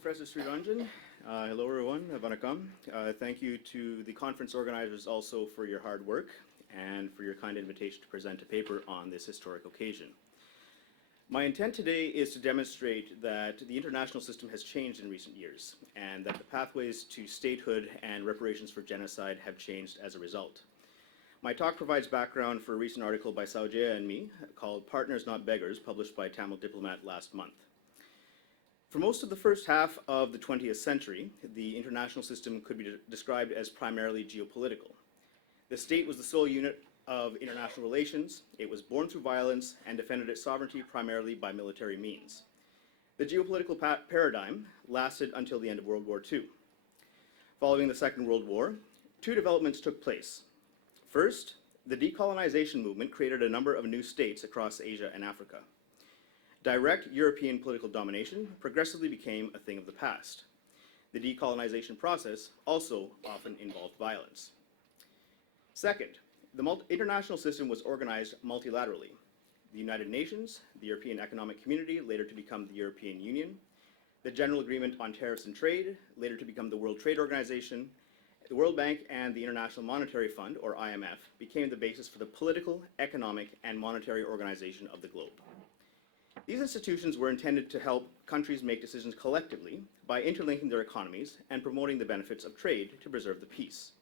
Professor Sriranjan. Hello everyone, Vanakkam. Thank you to the conference organizers also for your hard work and for your kind invitation to present a paper on this historic occasion. My intent today is to demonstrate that the international system has changed in recent years and that the pathways to statehood and reparations for genocide have changed as a result. My talk provides background for a recent article by Saujaya and me called Partners Not Beggars, published by Tamil Diplomat last month. For most of the first half of the 20th century, the international system could be described as primarily geopolitical. The state was the sole unit of international relations. It was born through violence and defended its sovereignty primarily by military means. The geopolitical paradigm lasted until the end of World War II. Following the Second World War, two developments took place. First, the decolonization movement created a number of new states across Asia and Africa. Direct European political domination progressively became a thing of the past. The decolonization process also often involved violence. Second, the international system was organized multilaterally. The United Nations, the European Economic Community, later to become the European Union, the General Agreement on Tariffs and Trade, later to become the World Trade Organization, the World Bank and the International Monetary Fund, or IMF, became the basis for the political, economic, and monetary organization of the globe. These institutions were intended to help countries make decisions collectively by interlinking their economies and promoting the benefits of trade to preserve the peace.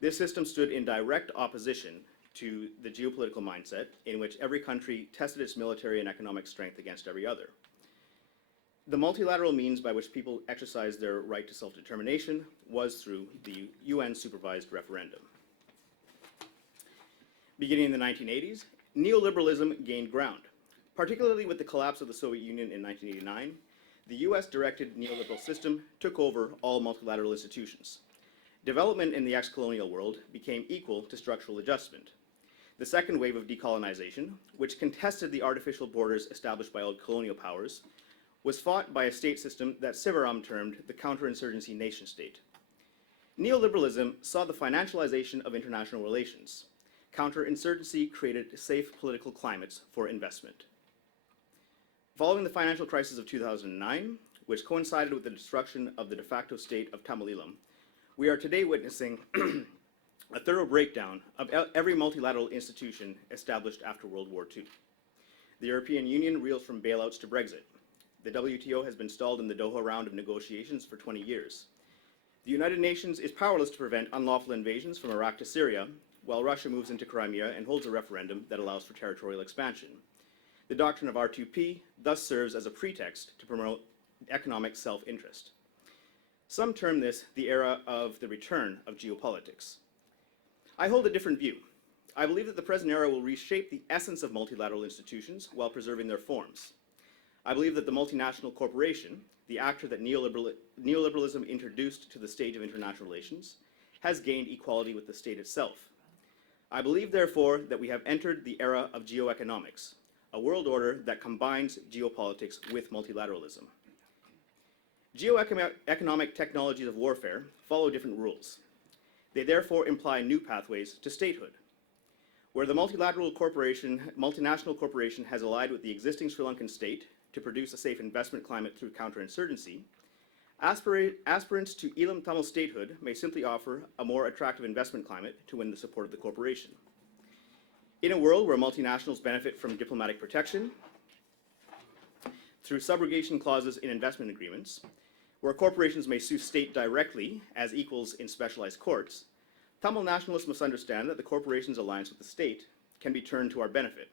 This system stood in direct opposition to the geopolitical mindset in which every country tested its military and economic strength against every other. The multilateral means by which people exercised their right to self-determination was through the UN-supervised referendum. Beginning in the 1980s, neoliberalism gained ground. Particularly with the collapse of the Soviet Union in 1989, the US-directed neoliberal system took over all multilateral institutions. Development in the ex-colonial world became equal to structural adjustment. The second wave of decolonization, which contested the artificial borders established by old colonial powers, was fought by a state system that Sivaram termed the counterinsurgency nation-state. Neoliberalism saw the financialization of international relations. Counterinsurgency created safe political climates for investment. Following the financial crisis of 2009, which coincided with the destruction of the de facto state of Tamil, we are today witnessing a thorough breakdown of every multilateral institution established after World War II. The European Union reels from bailouts to Brexit. The WTO has been stalled in the Doha round of negotiations for 20 years. The United Nations is powerless to prevent unlawful invasions from Iraq to Syria, while Russia moves into Crimea and holds a referendum that allows for territorial expansion. The doctrine of R2P thus serves as a pretext to promote economic self-interest. Some term this the era of the return of geopolitics. I hold a different view. I believe that the present era will reshape the essence of multilateral institutions while preserving their forms. I believe that the multinational corporation, the actor that neoliberalism introduced to the stage of international relations, has gained equality with the state itself. I believe, therefore, that we have entered the era of geoeconomics, a world order that combines geopolitics with multilateralism. Geoeconomic technologies of warfare follow different rules. They therefore imply new pathways to statehood. Where the multinational corporation has allied with the existing Sri Lankan state to produce a safe investment climate through counterinsurgency, aspirants to Elam Tamil statehood may simply offer a more attractive investment climate to win the support of the corporation. In a world where multinationals benefit from diplomatic protection, through subrogation clauses in investment agreements, where corporations may sue state directly as equals in specialized courts, Tamil nationalists must understand that the corporation's alliance with the state can be turned to our benefit.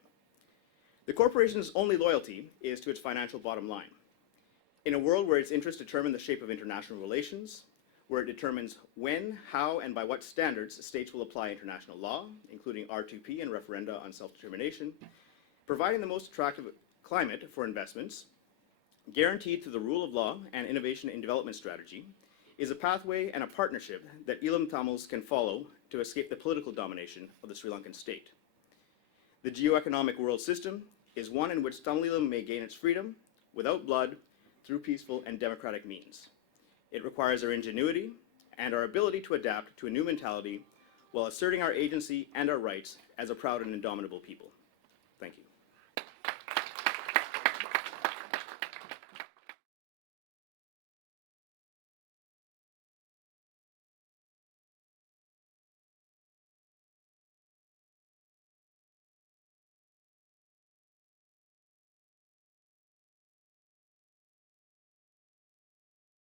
The corporation's only loyalty is to its financial bottom line. In a world where its interests determine the shape of international relations, where it determines when, how, and by what standards states will apply international law, including R2P and referenda on self-determination, providing the most attractive climate for investments, guaranteed through the rule of law and innovation in development strategy, is a pathway and a partnership that Elam Tamils can follow to escape the political domination of the Sri Lankan state. The geoeconomic world system is one in which Tamilism may gain its freedom without blood through peaceful and democratic means. It requires our ingenuity and our ability to adapt to a new mentality while asserting our agency and our rights as a proud and indomitable people. Thank you.